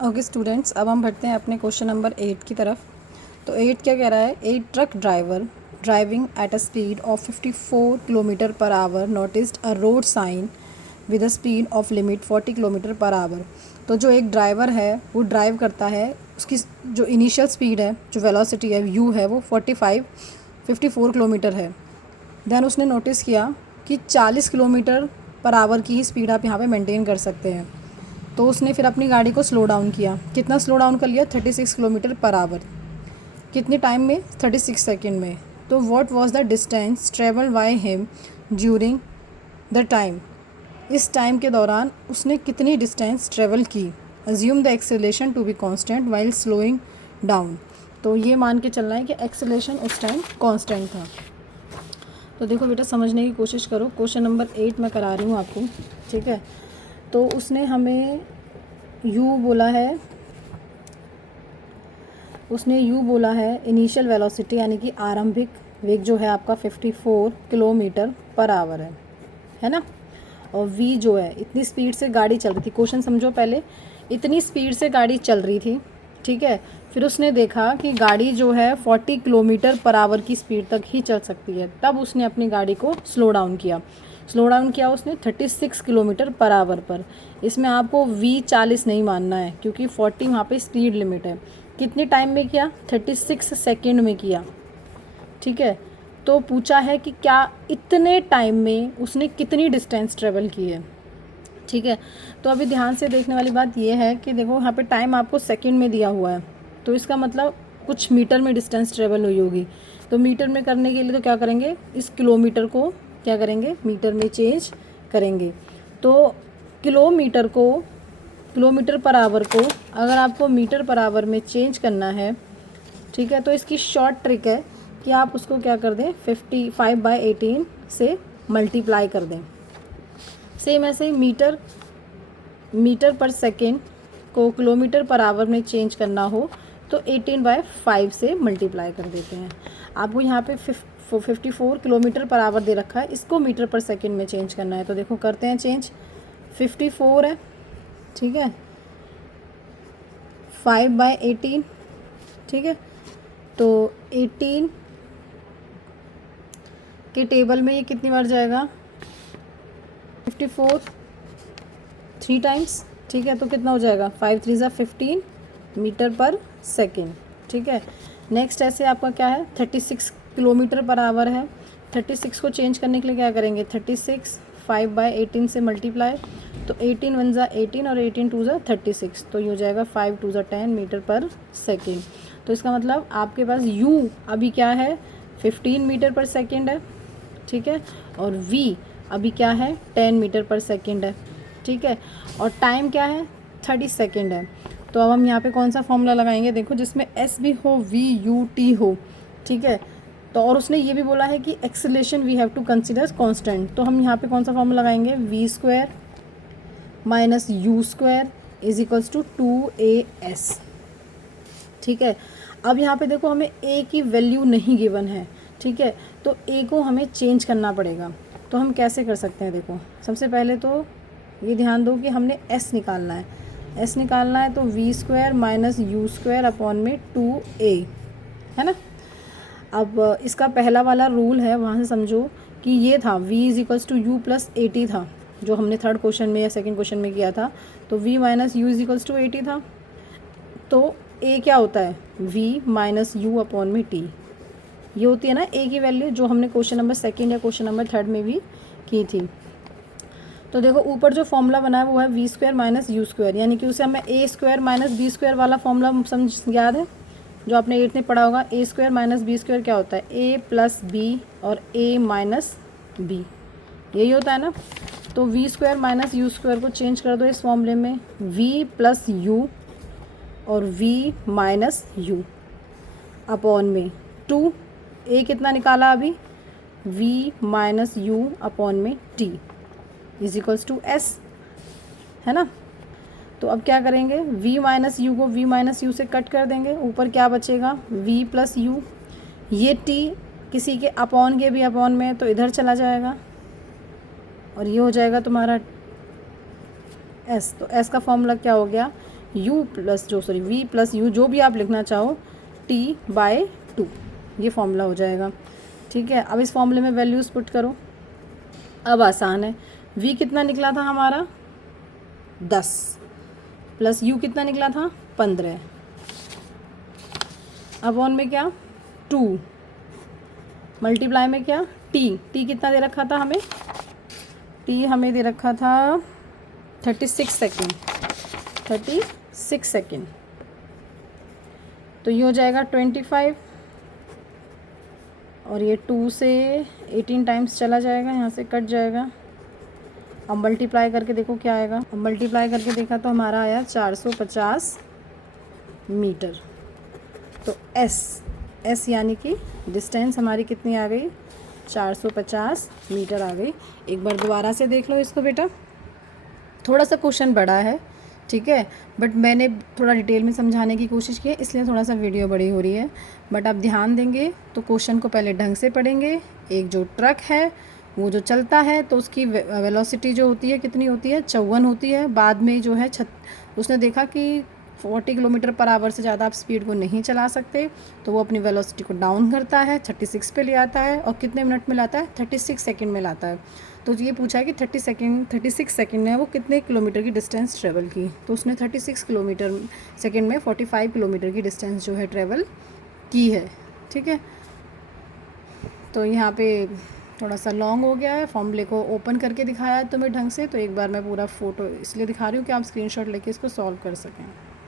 Okay students, अब हम बढ़ते हैं अपने क्वेश्चन नंबर 8 की तरफ। तो 8 क्या कह रहा है, a truck driver driving at a speed of 54 kilometre per hour noticed a road sign with a speed of limit 40 kilometre per hour. तो जो एक ड्राइवर है वो ड्राइव करता है, उसकी जो इनिशियल स्पीड है, जो वेलोसिटी है यू है, वो 54 किलोमीटर है। देन उसने नोटिस किया कि 40 किलोमीटर पर आवर की ही स्पीड आप यहाँ पे मेंटेन कर सकते हैं। तो उसने फिर अपनी गाड़ी को स्लो डाउन किया। कितना स्लो डाउन कर लिया? 36 किलोमीटर पर आवर। कितने टाइम में? 36 सेकेंड में। तो what was the distance travelled by him during the time? इस टाइम के दौरान उसने कितनी डिस्टेंस ट्रेवल की? Assume the acceleration to be constant while slowing down. तो ये मान के चलना है कि एक्सेलरेशन उस टाइम कांस्टेंट था। तो देखो बेटा, समझने की कोशिश करो। क्वेश्चन नंबर 8 मैं करा रही हूँ आपको, ठीक है। तो उसने हमें u बोला है इनिशियल वेलोसिटी, यानी कि आरंभिक वेग जो है आपका 54 किलोमीटर पर आवर है ना। और v जो है, इतनी स्पीड से गाड़ी चल रही थी। क्वेश्चन समझो पहले, इतनी स्पीड से गाड़ी चल रही थी, ठीक है। फिर उसने देखा कि गाड़ी जो है 40 किलोमीटर पर आवर की स्पीड तक ही चल सकती है। तब उसने अपनी गाड़ी को स्लो डाउन किया उसने 36 किलोमीटर पर आवर पर। इसमें आपको v 40 नहीं मानना है, क्योंकि 40 वहाँ पे स्पीड लिमिट है। कितने टाइम में किया? 36 सेकेंड में किया, ठीक है। तो पूछा है कि क्या इतने टाइम में उसने कितनी डिस्टेंस ट्रेवल की है, ठीक है। तो अभी ध्यान से देखने वाली बात यह है कि देखो यहाँ पे टाइम आपको सेकंड में दिया हुआ है, तो इसका मतलब कुछ मीटर में डिस्टेंस ट्रेवल हुई होगी। तो मीटर में करने के लिए तो क्या करेंगे, इस किलोमीटर को क्या करेंगे, मीटर में चेंज करेंगे। तो किलोमीटर पर आवर को अगर आपको मीटर पर आवर में चेंज करना है, ठीक है, तो इसकी शॉर्ट ट्रिक है कि आप उसको क्या कर दें, 55/18 से मल्टीप्लाई कर दें। सेम ऐसे ही मीटर पर सेकेंड को किलोमीटर पर आवर में चेंज करना हो तो 18/5 से मल्टीप्लाई कर देते हैं। आपको यहाँ पे 54 किलोमीटर पर आवर दे रखा है, इसको मीटर पर सेकेंड में चेंज करना है। तो देखो करते हैं चेंज। 54 है, ठीक है, 5/18, ठीक है। तो 18 के टेबल में ये कितनी बार जाएगा? 54 3 टाइम्स, ठीक है। तो कितना हो जाएगा? 5 3 15 मीटर पर सेकेंड, ठीक है। नेक्स्ट ऐसे आपका क्या है, 36 किलोमीटर पर आवर है। 36 को चेंज करने के लिए क्या करेंगे, 36 5/18 से मल्टीप्लाई। तो 18 1 18 और 18 2 36, तो ये हो जाएगा 5 2 10 मीटर पर सेकेंड। तो इसका मतलब आपके पास u अभी क्या है, 15 मीटर पर सेकेंड है, ठीक है। और v अभी क्या है, 10 मीटर पर सेकेंड है, ठीक है। और टाइम क्या है, 30 सेकेंड है। तो अब हम यहाँ पे कौन सा फॉर्मूला लगाएंगे, देखो, जिसमें s भी हो, v u t हो, ठीक है। तो और उसने ये भी बोला है कि acceleration we have to consider constant. तो हम यहाँ पे कौन सा फॉर्मूला लगाएंगे, v² minus u² is equals to 2as, ठीक है। अब यहाँ पे देखो हमें a की वैल्यू नहीं गिवन है, ठीक है। तो a को हमें चेंज करना पड़ेगा। तो हम कैसे कर सकते हैं, देखो सबसे पहले तो ये ध्यान दो कि हमने s निकालना है। तो v² माइनस u² अपॉन में 2a, है ना। अब इसका पहला वाला रूल है, वहाँ से समझो कि ये था v is equals to u plus 80 था, जो हमने थर्ड क्वेश्चन में या सेकंड क्वेश्चन में किया था। तो v minus u is equals to 80 था। तो a क्या होता है, v माइनस यू अपॉन में t। ये होती है ना a की वैल्यू, जो हमने क्वेश्चन नंबर सेकंड या क्वेश्चन नंबर थर्ड में भी की थी। तो देखो ऊपर जो फॉर्मूला बना है वो है v² माइनस u², यानी कि उसे हमें a² माइनस b² वाला फॉर्मूला समझ याद है, जो आपने 8 में पढ़ा होगा। a² माइनस b² क्या होता है, a प्लस b और a माइनस b, यही होता है ना। तो v² माइनस u² को चेंज कर दो इस फॉर्मूले में, v प्लस u और v माइनस u अपॉन में 2, a कितना निकाला अभी, v माइनस u अपॉन में t is equals to s, है ना। तो अब क्या करेंगे, v माइनस यू को v माइनस यू से कट कर देंगे, ऊपर क्या बचेगा, v प्लस यू। ये t किसी के अपॉन के भी अपॉन में, तो इधर चला जाएगा और ये हो जाएगा तुम्हारा s। तो s का फॉर्मूला क्या हो गया, v प्लस u जो भी आप लिखना चाहो t/2, ये फॉर्मूला हो जाएगा। ठीक है, अब इस फॉर्मूले में वैल्यूज़ पुट करो। अब आसान है, v कितना निकला था हमारा 10 प्लस u कितना निकला था 15, अब ऑन में क्या 2 मल्टीप्लाई में क्या t कितना दे रखा था हमें, t हमें दे रखा था 36 सेकेंड, तो ये हो जाएगा 25 और ये 2 से 18 टाइम्स चला जाएगा, यहाँ से कट जाएगा। अब मल्टीप्लाई करके देखो क्या आएगा, अब मल्टीप्लाई करके देखा तो हमारा आया 450 मीटर। तो एस यानी कि डिस्टेंस हमारी कितनी आ गई 450 मीटर आ गई। एक बार दोबारा से देख लो इसको बेटा, थोड़ा सा क्वेश्चन बड़ा है, ठीक है, बट मैंने थोड़ा डिटेल में समझाने की कोशिश की है, इसलिए थोड़ा सा वीडियो बड़ी हो रही है। बट आप ध्यान देंगे तो क्वेश्चन को पहले ढंग से पढ़ेंगे। एक जो ट्रक है वो जो चलता है तो उसकी वेलोसिटी जो होती है कितनी होती है 54 होती है। बाद में जो है उसने देखा कि 40 किलोमीटर पर आवर से ज़्यादा आप स्पीड को नहीं चला सकते, तो वो अपनी वेलोसिटी को डाउन करता है, 36 पे ले आता है। और कितने मिनट में लाता है 36 सेकंड में लाता है। तो ये पूछा है कि 36 सेकंड में वो कितने किलोमीटर की डिस्टेंस ट्रेवल की, तो उसने 36 किलोमीटर सेकंड में 45 किलोमीटर की डिस्टेंस जो है ट्रेवल की है। ठीक है, तो यहाँ पे थोड़ा सा लॉन्ग हो गया है, फॉर्मूले को ओपन करके दिखाया है तुम्हें ढंग से, तो एक बार मैं पूरा फ़ोटो इसलिए दिखा रही हूँ कि आप स्क्रीनशॉट लेके इसको सॉल्व कर सकें।